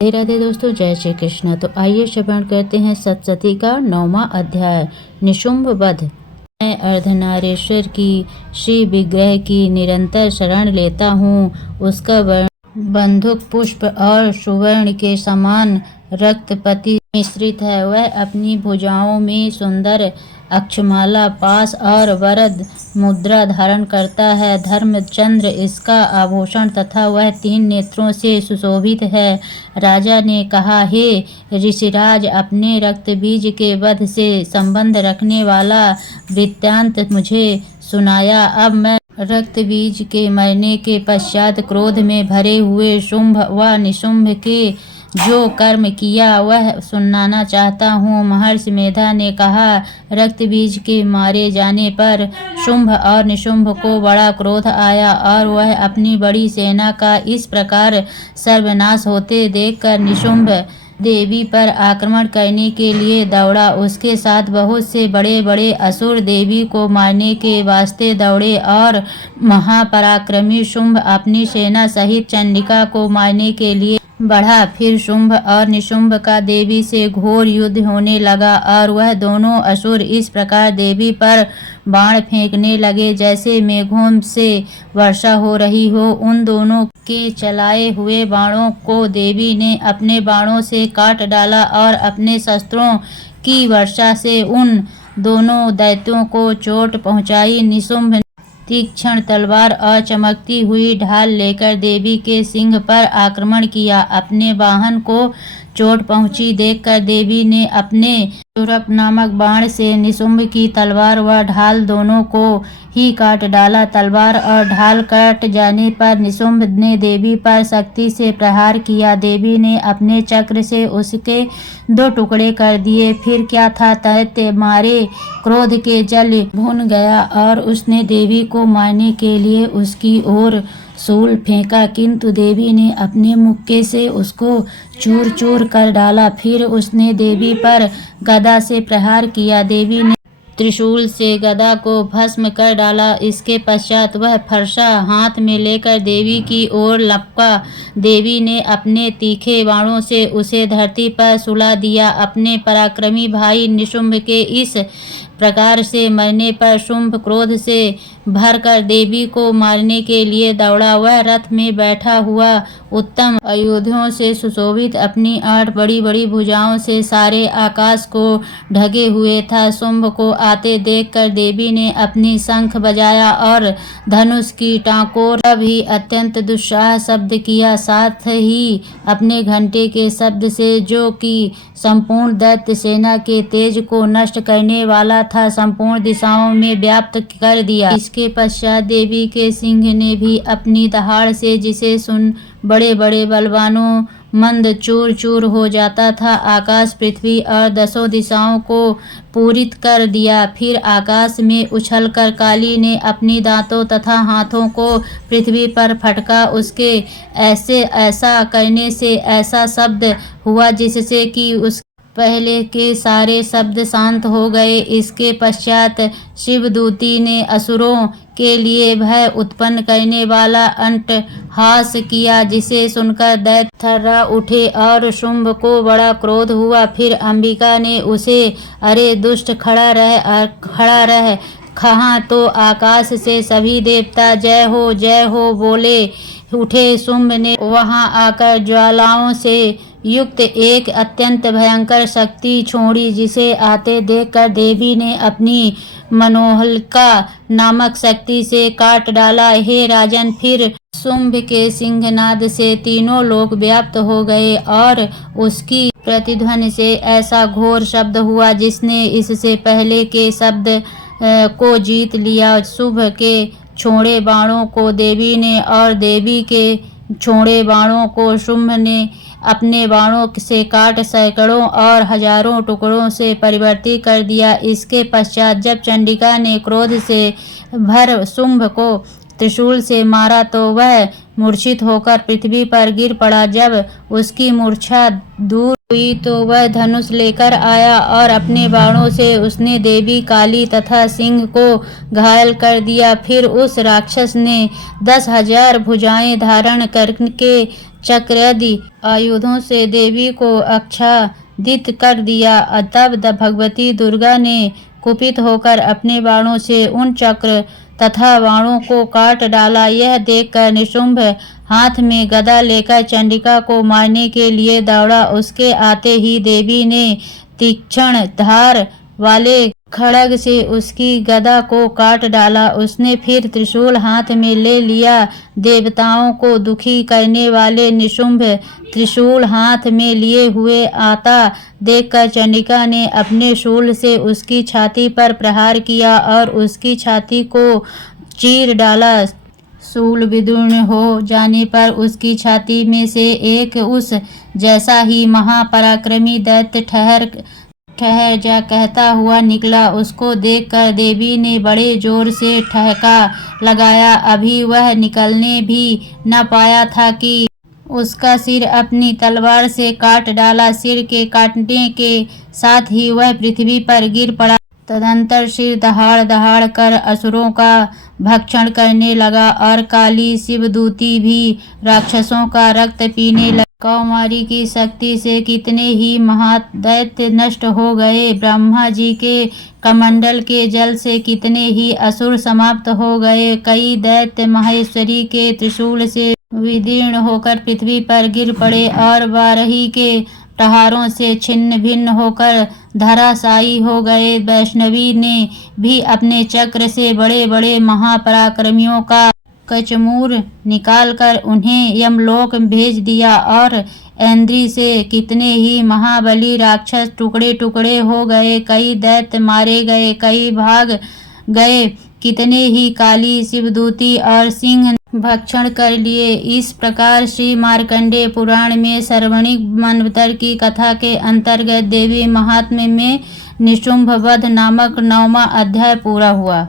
राधे राधे दोस्तों, जय श्री कृष्ण। तो आइए श्रवण करते हैं सप्तशती का 9वां अध्याय, निशुंभ वध। मैं अर्धनारीश्वर की श्री विग्रह की निरंतर शरण लेता हूँ। उसका बंदूक पुष्प और सुवर्ण के समान रक्तपति मिश्रित है। वह अपनी भुजाओं में सुंदर अक्षमाला, पास और वरद मुद्रा धारण करता है। धर्मचंद्र इसका आभूषण तथा वह 3 नेत्रों से सुशोभित है। राजा ने कहा, हे ऋषिराज, अपने रक्तबीज के वध से संबंध रखने वाला वृत्तांत मुझे सुनाया। अब मैं रक्तबीज के मरने के पश्चात क्रोध में भरे हुए शुंभ व निशुंभ के जो कर्म किया वह सुनाना चाहता हूँ। महर्षि मेधा ने कहा, रक्तबीज के मारे जाने पर शुंभ और निशुंभ को बड़ा क्रोध आया और वह अपनी बड़ी सेना का इस प्रकार सर्वनाश होते देखकर निशुंभ देवी पर आक्रमण करने के लिए दौड़ा। उसके साथ बहुत से बड़े बड़े असुर देवी को मारने के वास्ते दौड़े और महापराक्रमी शुंभ अपनी सेना सहित चंडिका को मारने के लिए बढ़ा। फिर शुंभ और निशुंभ का देवी से घोर युद्ध होने लगा और वह दोनों असुर इस प्रकार देवी पर बाण फेंकने लगे जैसे मेघों से वर्षा हो रही हो। उन दोनों के चलाए हुए बाणों को देवी ने अपने बाणों से काट डाला और अपने शस्त्रों की वर्षा से उन दोनों दैत्यों को चोट पहुंचाई। निशुंभ तीक्ष्ण तलवार और चमकती हुई ढाल लेकर देवी के सिंह पर आक्रमण किया। अपने वाहन को चोट पहुंची देखकर देवी ने अपने चुरप नामक बाण से निशुंभ की तलवार व ढाल दोनों को ही काट डाला। तलवार और ढाल कट जाने पर निशुंभ ने देवी पर शक्ति से प्रहार किया। देवी ने अपने चक्र से उसके 2 टुकड़े कर दिए। फिर क्या था, दैत्य मारे क्रोध के जल भुन गया और उसने देवी को मारने के लिए उसकी ओर शूल फेंका, किंतु देवी ने अपने मुक्के से उसको चूर चूर कर डाला। फिर उसने देवी पर गदा से प्रहार किया। देवी ने त्रिशूल से गदा को भस्म कर डाला। इसके पश्चात वह फरसा हाथ में लेकर देवी की ओर लपका। देवी ने अपने तीखे बाणों से उसे धरती पर सुला दिया। अपने पराक्रमी भाई निशुंभ के इस प्रकार से मरने पर शुंभ क्रोध से भरकर देवी को मारने के लिए दौड़ा। वह रथ में बैठा हुआ उत्तम आयुधों से सुशोभित अपनी 8 बड़ी बड़ी भुजाओं से सारे आकाश को ढके हुए था। शुंभ को आते देखकर देवी ने अपनी शंख बजाया और धनुष की टांकों भी अत्यंत दुस्साह शब्द किया। साथ ही अपने घंटे के शब्द से, जो कि संपूर्ण दैत्य सेना के तेज को नष्ट करने वाला था, संपूर्ण दिशाओं में व्याप्त कर दिया। इसके पश्चात देवी के सिंह ने भी अपनी दहाड़ से, जिसे सुन बड़े बड़े बलवानों मंद चूर चूर हो जाता था, आकाश, पृथ्वी और 10 दिशाओं को पूरित कर दिया। फिर आकाश में उछलकर काली ने अपनी दांतों तथा हाथों को पृथ्वी पर फटका। उसके ऐसा करने से ऐसा शब्द हुआ जिससे कि उस पहले के सारे शब्द शांत हो गए। इसके पश्चात शिवदूती ने असुरों के लिए भय उत्पन्न करने वाला अट्टहास किया, जिसे सुनकर दैत्य थर्रा उठे और शुंभ को बड़ा क्रोध हुआ। फिर अंबिका ने उसे, अरे दुष्ट, खड़ा रह। कहाँ तो आकाश से सभी देवता जय हो बोले उठे। शुंभ ने वहां आकर ज्वालाओं से युक्त एक अत्यंत भयंकर शक्ति छोड़ी, जिसे आते देखकर देवी ने अपनी मनोहलिका नामक शक्ति से काट डाला। हे राजन, फिर शुंभ के सिंहनाद से तीनों लोक व्याप्त हो गए और उसकी प्रतिध्वनि से ऐसा घोर शब्द हुआ जिसने इससे पहले के शब्द को जीत लिया। शुंभ के छोड़े बाणों को देवी ने और देवी के छोड़े बाणों को शुंभ ने अपने बाणों से काट सैकड़ों और हजारों टुकड़ों से परिवर्तित कर दिया। इसके पश्चात जब चंडिका ने क्रोध से भर शुंभ को त्रिशूल से मारा तो वह मूर्छित होकर पृथ्वी पर गिर पड़ा। जब उसकी मूर्छा दूर हुई तो वह धनुष लेकर आया और अपने बाणों से उसने देवी, काली तथा सिंह को घायल कर दिया। फिर उस राक्षस ने 10,000 भुजाएं धारण करके चक्रादि आयुधों से देवी को आच्छादित कर दिया। तब भगवती दुर्गा ने कुपित होकर अपने बाणों से उन चक्र तथा बाणों को काट डाला। यह देखकर निशुंभ हाथ में गदा लेकर चंडिका को मारने के लिए दौड़ा। उसके आते ही देवी ने तीक्ष्ण धार वाले खड्ग से उसकी गदा को काट डाला। उसने फिर त्रिशूल हाथ में ले लिया। देवताओं को दुखी करने वाले निशुंभ त्रिशूल हाथ में लिए हुए आता देखकर चंडिका ने अपने शूल से उसकी छाती पर प्रहार किया और उसकी छाती को चीर डाला। शूल विदीर्ण हो जाने पर उसकी छाती में से एक उस जैसा ही महापराक्रमी दैत्य ठहर जा कहता हुआ निकला। उसको देखकर देवी ने बड़े जोर से ठहाका लगाया। अभी वह निकलने भी न पाया था कि उसका सिर अपनी तलवार से काट डाला। सिर के काटने के साथ ही वह पृथ्वी पर गिर पड़ा। तदंतर सिर दहाड़ दहाड़ कर असुरों का भक्षण करने लगा और काली शिवदूती भी राक्षसों का रक्त पीने लगी। कौमारी की शक्ति से कितने ही महादैत्य नष्ट हो गए। ब्रह्मा जी के कमंडल के जल से कितने ही असुर समाप्त हो गए। कई दैत्य महेश्वरी के त्रिशूल से विदीर्ण होकर पृथ्वी पर गिर पड़े और बारही के प्रहारों से छिन्न भिन्न होकर धराशायी हो गए। वैष्णवी ने भी अपने चक्र से बड़े बड़े महापराक्रमियों का कचमूर निकालकर उन्हें यमलोक भेज दिया और इंद्री से कितने ही महाबली राक्षस टुकड़े टुकड़े हो गए। कई दैत्य मारे गए, कई भाग गए, कितने ही काली शिवदूती और सिंह भक्षण कर लिए। इस प्रकार श्री मार्कंडेय पुराण में सर्वणिक मनवंतर की कथा के अंतर्गत देवी महात्म्य में निशुंभ वध नामक 9वां अध्याय पूरा हुआ।